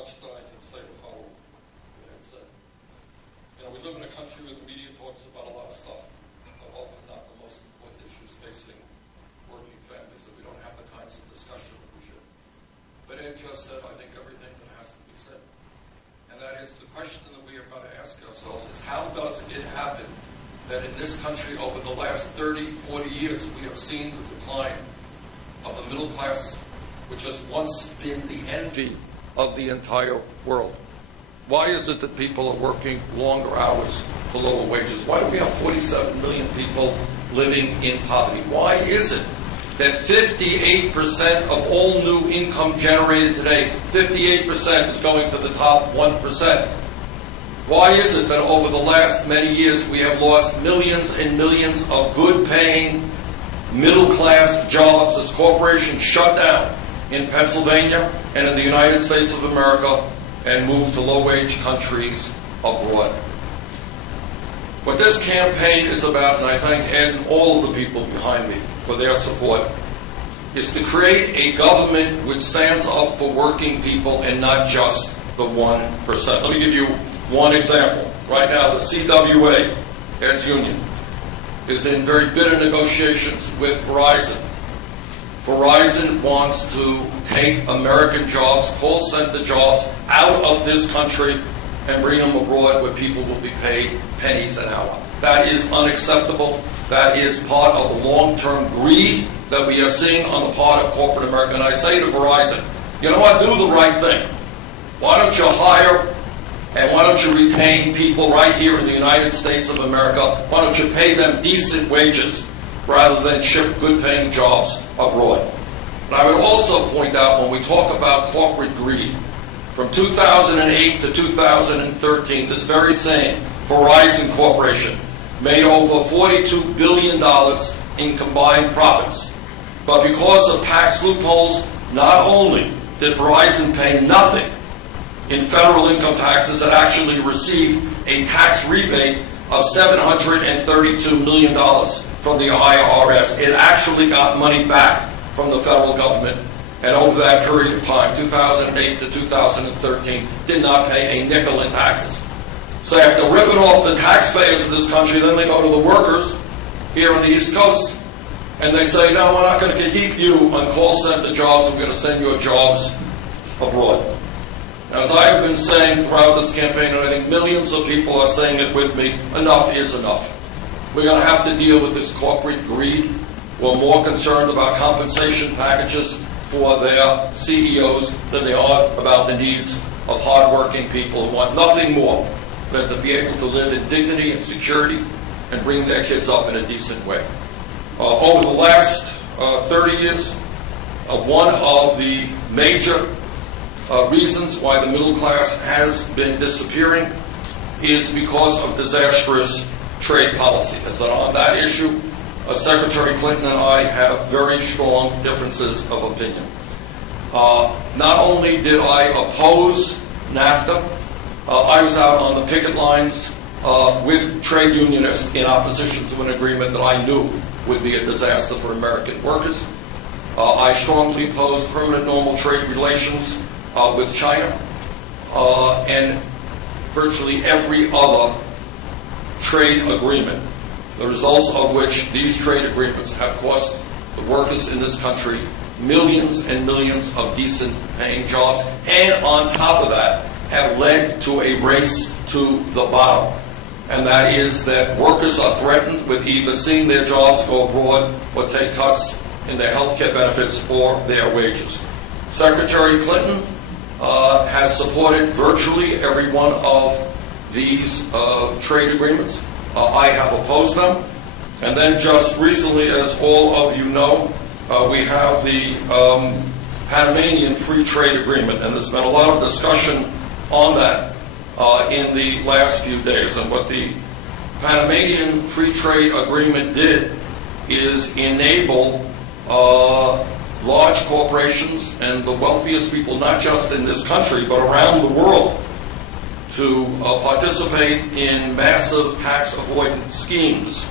Much that I can say to follow what Ed said. You know, we live in a country where the media talks about a lot of stuff, but often not the most important issues facing working families, that we don't have the kinds of discussion that we should. But Ed just said, I think, everything that has to be said. And that is the question that we are going to ask ourselves is, how does it happen that in this country over the last 30, 40 years we have seen the decline of the middle class, which has once been the envy of the entire world? Why is it that people are working longer hours for lower wages? Why do we have 47 million people living in poverty? Why is it that 58% of all new income generated today, 58% is going to the top 1%? Why is it that over the last many years we have lost millions and millions of good-paying, middle-class jobs as corporations shut down in Pennsylvania and in the United States of America and move to low-wage countries abroad? What this campaign is about, and I thank Ed and all of the people behind me for their support, is to create a government which stands up for working people and not just the 1%. Let me give you one example. Right now, the CWA, Ed's union, is in very bitter negotiations with Verizon. Verizon wants to take American jobs, call center jobs, out of this country and bring them abroad where people will be paid pennies an hour. That is unacceptable. That is part of the long-term greed that we are seeing on the part of corporate America. And I say to Verizon, you know what, do the right thing. Why don't you hire and why don't you retain people right here in the United States of America? Why don't you pay them decent wages rather than ship good-paying jobs abroad? And I would also point out, when we talk about corporate greed, from 2008 to 2013, this very same Verizon Corporation made over $42 billion in combined profits. But because of tax loopholes, not only did Verizon pay nothing in federal income taxes, it actually received a tax rebate of $732 million from the IRS. It actually got money back from the federal government, and over that period of time, 2008 to 2013, did not pay a nickel in taxes. So after ripping off the taxpayers of this country, then they go to the workers here on the East Coast, and they say, no, we're not going to keep you on call center jobs, we're going to send your jobs abroad. As I have been saying throughout this campaign, and I think millions of people are saying it with me, enough is enough. We're going to have to deal with this corporate greed. We're more concerned about compensation packages for their CEOs than they are about the needs of hardworking people who want nothing more than to be able to live in dignity and security and bring their kids up in a decent way. Over the last 30 years, one of the major reasons why the middle class has been disappearing is because of disastrous trade policy. As on that issue, Secretary Clinton and I have very strong differences of opinion. Not only did I oppose NAFTA, I was out on the picket lines with trade unionists in opposition to an agreement that I knew would be a disaster for American workers. I strongly opposed permanent normal trade relations with China, and virtually every other trade agreement, the results of which these trade agreements have cost the workers in this country millions and millions of decent paying jobs, and on top of that have led to a race to the bottom. And that is that workers are threatened with either seeing their jobs go abroad or take cuts in their health care benefits or their wages. Secretary Clinton has supported virtually every one of these trade agreements. I have opposed them. And then just recently, as all of you know, we have the Panamanian Free Trade Agreement, and there's been a lot of discussion on that in the last few days. And what the Panamanian Free Trade Agreement did is enable large corporations and the wealthiest people, not just in this country, but around the world, to participate in massive tax avoidance schemes.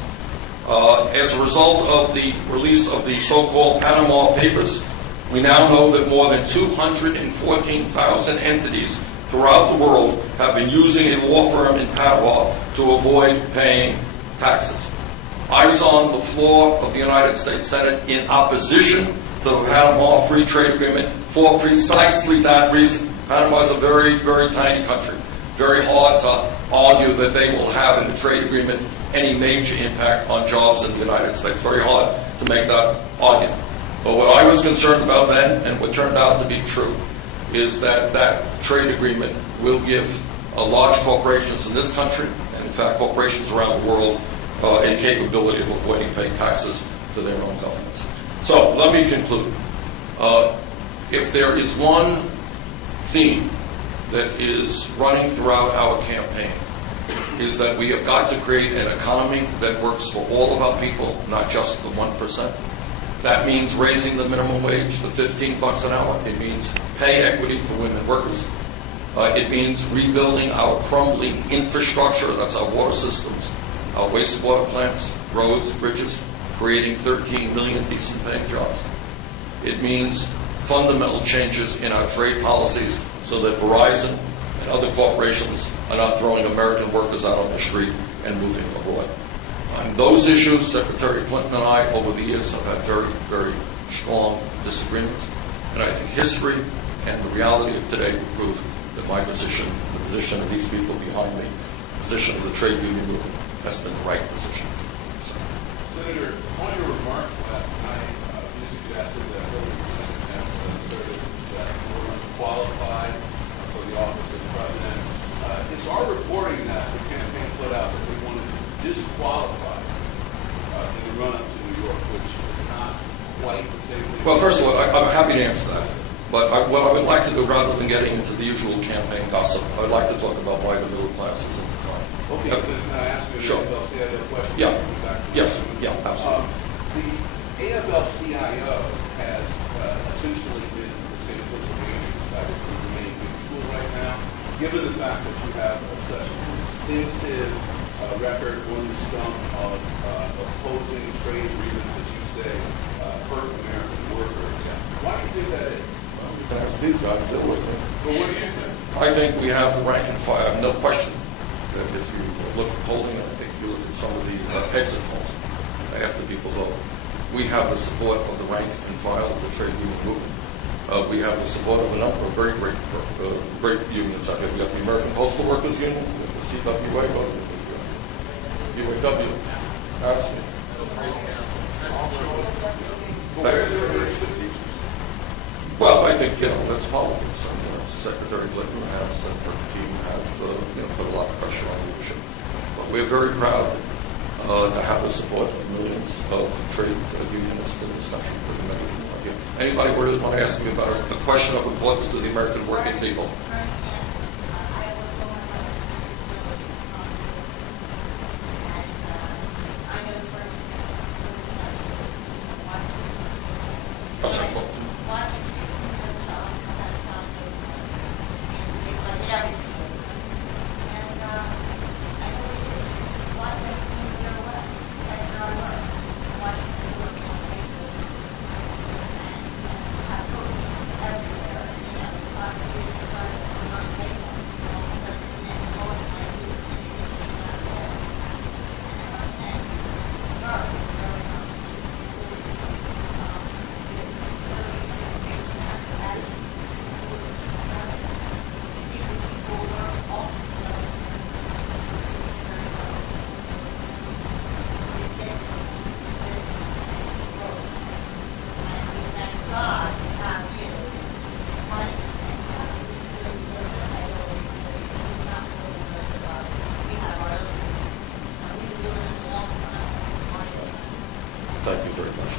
As a result of the release of the so-called Panama Papers, We now know that more than 214,000 entities throughout the world have been using a law firm in Panama to avoid paying taxes. I was on the floor of the United States Senate in opposition to the Panama Free Trade Agreement for precisely that reason. Panama is a very, very tiny country. Very hard to argue that they will have in the trade agreement any major impact on jobs in the United States. Very hard to make that argument. But what I was concerned about then, and what turned out to be true, is that that trade agreement will give large corporations in this country, and in fact corporations around the world, a capability of avoiding paying taxes to their own governments. So let me conclude. If there is one theme that is running throughout our campaign, is that we have got to create an economy that works for all of our people, not just the 1%. That means raising the minimum wage to $15 an hour. It means pay equity for women workers. It means rebuilding our crumbling infrastructure, that's our water systems, our wastewater plants, roads, bridges, creating 13 million decent paying jobs. It means fundamental changes in our trade policies so that Verizon and other corporations are not throwing American workers out on the street and moving abroad. On those issues, Secretary Clinton and I, over the years, have had very, very strong disagreements. And I think history and the reality of today prove that my position, the position of these people behind me, the position of the trade union movement, has been the right position. So. Senator, on your remarks last night, you suggested that Hillary Clinton had asserted that you were qualified for the office of president. It's our reporting that the campaign put out that they wanted to disqualify in the run-up to New York, which is not quite the same thing. Well, first of all, I'm happy to answer that. But what I would like to do, rather than getting into the usual campaign gossip, I'd like to talk about why the middle class is in decline. Okay, can I ask you sure. an AFL-CIO question? Yeah. Yes. Yeah, absolutely. The AFL-CIO has essentially been the state of Pennsylvania decided to remain neutral right now, given the fact that you have such an extensive record on the stump of opposing trade agreements that you say hurt American workers. Why do you think that is? Well, you can ask these guys, they're with me. Well, what do you think? I think we have the rank and file. No question that if you look at polling, I think if you look at some of the exit polls after people vote, we have the support of the rank and file of the trade union movement. We have the support of a number of very great unions out there. We got the American Postal Workers Union, the CWA, UAW, absolutely. Well, I think, that's politics. And, Secretary Clinton has and her team have put a lot of pressure on leadership. But we're very proud to have the support of millions of trade unionists in this country. Anybody really want to ask me about a question of importance to the American working people? That's simple. Thank you very much.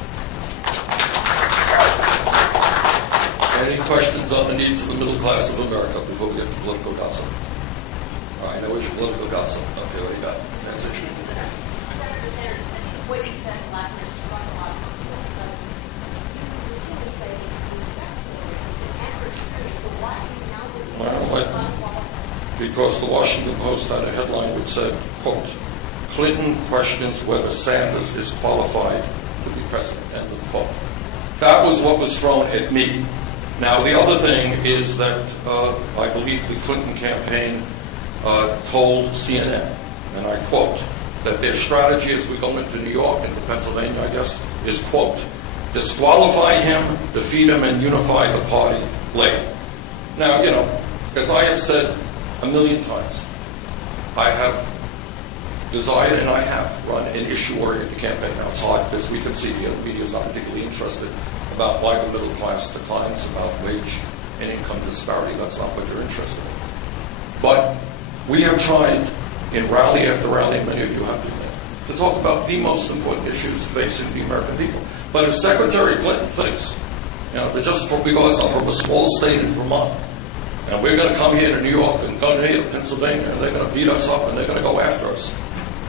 Any questions on the needs of the middle class of America before we get to political gossip? All right, now what's your political gossip? Okay, what do you got? That's it. What you said last night struck a lot of people because you usually say that the average period, so why do you now Because the Washington Post had a headline which said, quote, Clinton questions whether Sanders is qualified to be president, end of quote. That was what was thrown at me. Now, the other thing is that I believe the Clinton campaign told CNN, and I quote, that their strategy as we go into New York and to Pennsylvania, I guess, is, quote, disqualify him, defeat him, and unify the party later. Now, you know, as I have said a million times, I have desired and I have run an issue-oriented campaign. Now, it's hard because we can see the media is not particularly interested about why the middle class declines, about wage and income disparity. That's not what you're interested in. But we have tried in rally after rally, and many of you have been there, to talk about the most important issues facing the American people. But if Secretary Clinton thinks, you know, that just because I'm from a small state in Vermont, and we're going to come here to New York and go here to Pennsylvania, and they're going to beat us up and they're going to go after us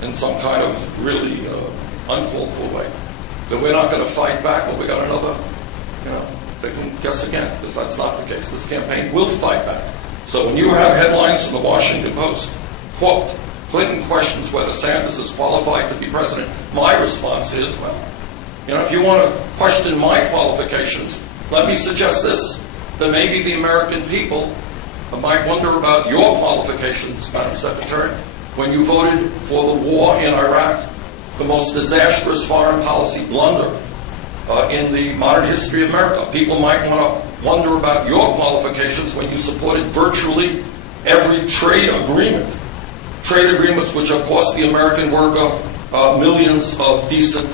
in some kind of really uncalled for way, that we're not going to fight back, but we got another, you know, they can guess again, because that's not the case. This campaign will fight back. So when you have headlines from the Washington Post, quote, Clinton questions whether Sanders is qualified to be president, my response is, well, you know, if you want to question my qualifications, let me suggest this, that maybe the American people might wonder about your qualifications, Madam Secretary, when you voted for the war in Iraq, the most disastrous foreign policy blunder in the modern history of America. People might want to wonder about your qualifications when you supported virtually every trade agreement. Trade agreements which have cost the American worker millions of decent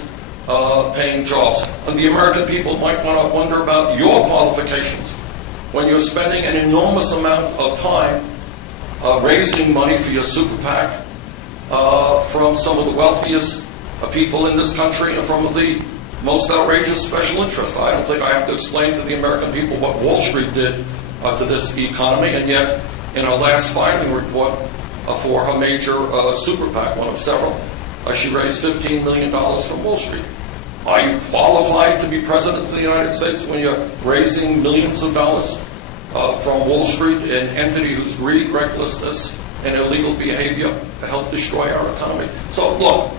paying jobs. And the American people might want to wonder about your qualifications when you're spending an enormous amount of time raising money for your super PAC from some of the wealthiest people in this country and from the most outrageous special interests. I don't think I have to explain to the American people what Wall Street did to this economy, and yet in her last filing report for her major super PAC, one of several, she raised $15 million from Wall Street. Are you qualified to be president of the United States when you're raising millions of dollars from Wall Street, an entity whose greed, recklessness, and illegal behavior help destroy our economy? So look,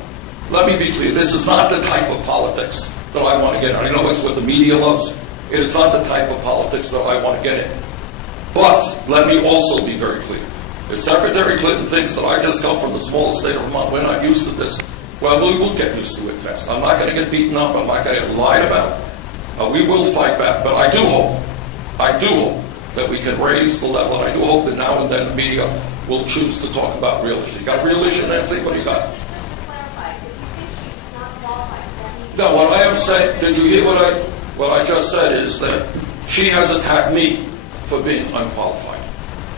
let me be clear. This is not the type of politics that I want to get in. I know it's what the media loves. It is not the type of politics that I want to get in. But let me also be very clear. If Secretary Clinton thinks that I just come from the small state of Vermont, we're not used to this, well, we will get used to it fast. I'm not going to get beaten up. I'm not going to get lied about. We will fight back. But I do hope that we can raise the level, and I do hope that now and then the media will choose to talk about real issues. You got a real issue, Nancy? What do you got? No, what I am saying, did you hear what I just said is that she has attacked me for being unqualified.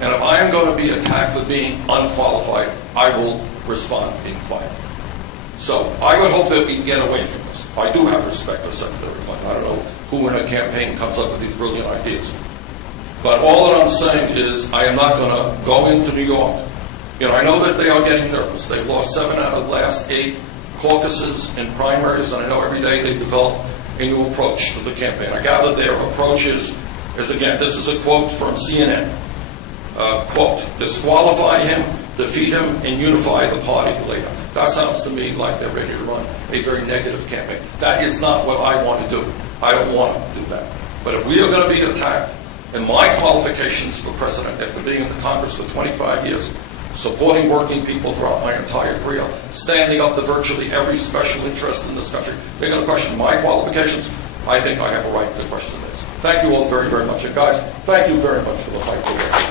And if I am going to be attacked for being unqualified, I will respond in quiet. So I would hope that we can get away from this. I do have respect for Secretary Clinton. I don't know who in her campaign comes up with these brilliant ideas. But all that I'm saying is I am not going to go into New York. You know, I know that they are getting nervous. They've lost 7 out of the last 8 caucuses and primaries, and I know every day they develop a new approach to the campaign. I gather their approach is again, this is a quote from CNN. Quote, disqualify him, defeat him, and unify the party later. That sounds to me like they're ready to run a very negative campaign. That is not what I want to do. I don't want to do that. But if we are going to be attacked, and my qualifications for president after being in the Congress for 25 years, supporting working people throughout my entire career, standing up to virtually every special interest in this country, they're going to question my qualifications. I think I have a right to question this. Thank you all very, very much. And guys, thank you very much for the fight.